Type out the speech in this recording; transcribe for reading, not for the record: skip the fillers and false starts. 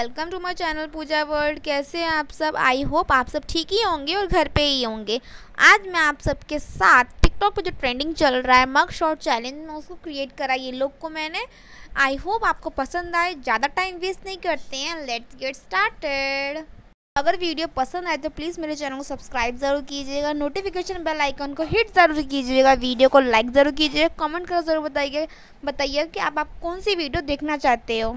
Welcome to my channel Puja world. कैसे हैं आप सब? आई होप आप सब ठीक ही होंगे और घर पे ही होंगे। आज मैं आप सबके साथ टिकटॉक पे जो ट्रेंडिंग चल रहा है मग शॉट चैलेंज में उसको क्रिएट करा ये लोग को मैंने। आई होप आपको पसंद आए। ज़्यादा टाइम वेस्ट नहीं करते हैं, लेट्स गेट स्टार्टेड। अगर वीडियो पसंद आए तो प्लीज़ मेरे चैनल को सब्सक्राइब ज़रूर कीजिएगा, नोटिफिकेशन बेल आइकन को हिट ज़रूर कीजिएगा, वीडियो को लाइक ज़रूर कीजिएगा, कमेंट कर ज़रूर बताइए कि आप कौन सी वीडियो देखना चाहते हो।